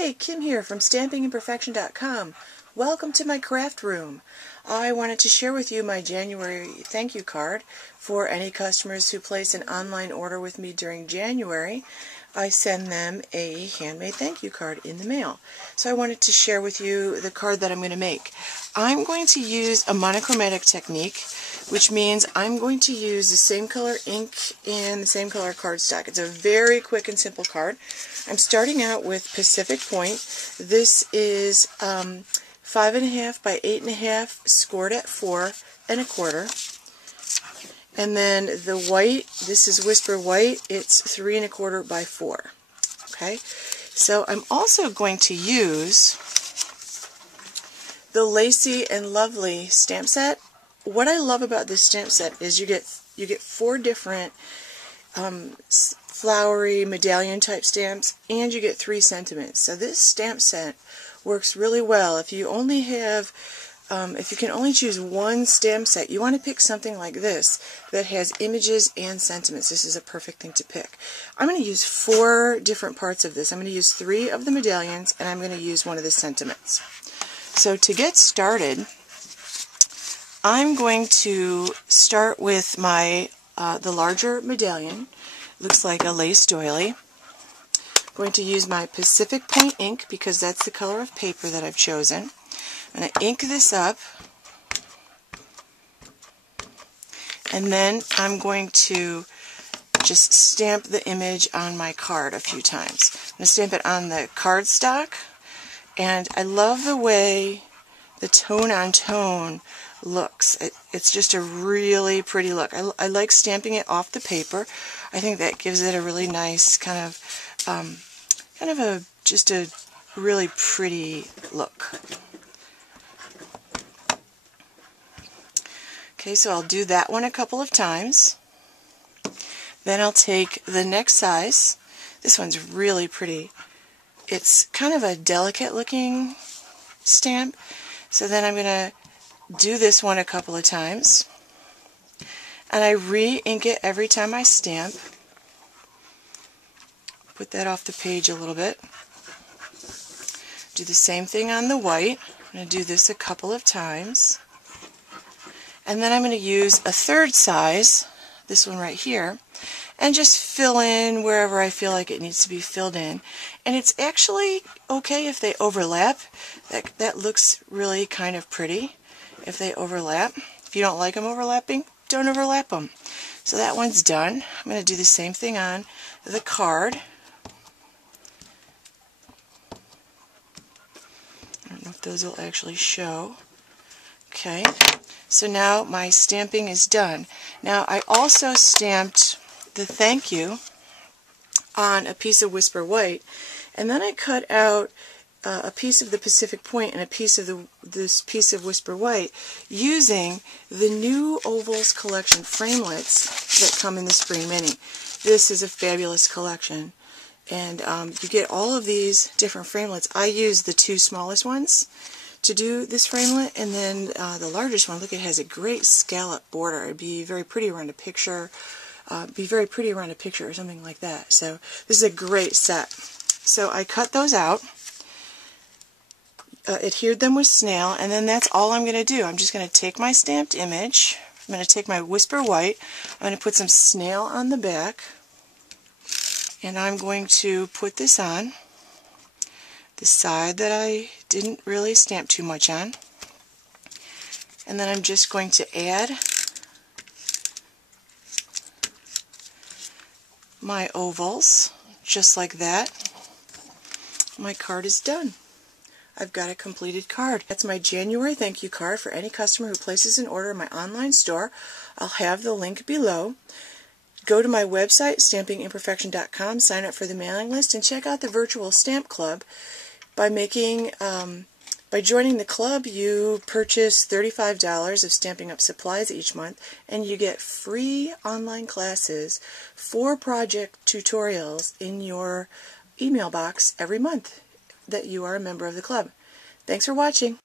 Hey, Kim here from StampingImperfection.com. Welcome to my craft room. I wanted to share with you my January thank you card for any customers who place an online order with me during January. I send them a handmade thank you card in the mail. So I wanted to share with you the card that I'm going to make. I'm going to use a monochromatic technique, which means I'm going to use the same color ink and the same color cardstock. It's a very quick and simple card. I'm starting out with Pacific Point. This is 5.5 by 8.5 scored at 4 1/4. And then the white, this is Whisper White, it's 3 1/4 by 4. Okay, so I'm also going to use the Lacy and Lovely stamp set. What I love about this stamp set is you get 4 different flowery medallion type stamps, and you get 3 sentiments. So this stamp set works really well. If you only have if you can only choose one stamp set, you want to pick something like this that has images and sentiments. This is a perfect thing to pick. I'm going to use 4 different parts of this. I'm going to use 3 of the medallions, and I'm going to use 1 of the sentiments. So to get started, I'm going to start with my the larger medallion. Looks like a lace doily. I'm going to use my Pacific Point ink because that's the color of paper that I've chosen. I'm going to ink this up, and then I'm going to just stamp the image on my card a few times. I'm going to stamp it on the cardstock, and I love the way the tone-on-tone looks. It's just a really pretty look. I like stamping it off the paper. I think that gives it a really nice just a really pretty look. Okay, so I'll do that one a couple of times. Then I'll take the next size. This one's really pretty. It's kind of a delicate looking stamp. So then I'm going to do this one a couple of times. And I re-ink it every time I stamp. Put that off the page a little bit. Do the same thing on the white. I'm going to do this a couple of times. And then I'm going to use a 3rd size, this one right here, and just fill in wherever I feel like it needs to be filled in. And it's actually okay if they overlap. That looks really kind of pretty if they overlap. If you don't like them overlapping, don't overlap them. So that one's done. I'm going to do the same thing on the card. I don't know if those will actually show. Okay, so now my stamping is done. Now I also stamped the thank you on a piece of Whisper White, and then I cut out a piece of the Pacific Point and a piece of this piece of Whisper White using the new Ovals collection Framelits that come in the Spring Mini. This is a fabulous collection, and you get all of these different framelits. I use the 2 smallest ones to do this framelit, and then the largest one, look, it has a great scallop border. It'd be very pretty around a picture, or something like that. So this is a great set. So I cut those out, adhered them with snail, and then that's all I'm going to do. I'm just going to take my stamped image, I'm going to take my Whisper White, I'm going to put some snail on the back, and I'm going to put this on the side that I didn't really stamp too much on. And then I'm just going to add my ovals, just like that. My card is done. I've got a completed card. That's my January thank you card for any customer who places an order in my online store. I'll have the link below. Go to my website, StampingImperfection.com, sign up for the mailing list, and check out the virtual stamp club. By joining the club, you purchase $35 of Stampin' Up! Supplies each month, and you get free online classes, 4 project tutorials in your email box every month that you are a member of the club. Thanks for watching.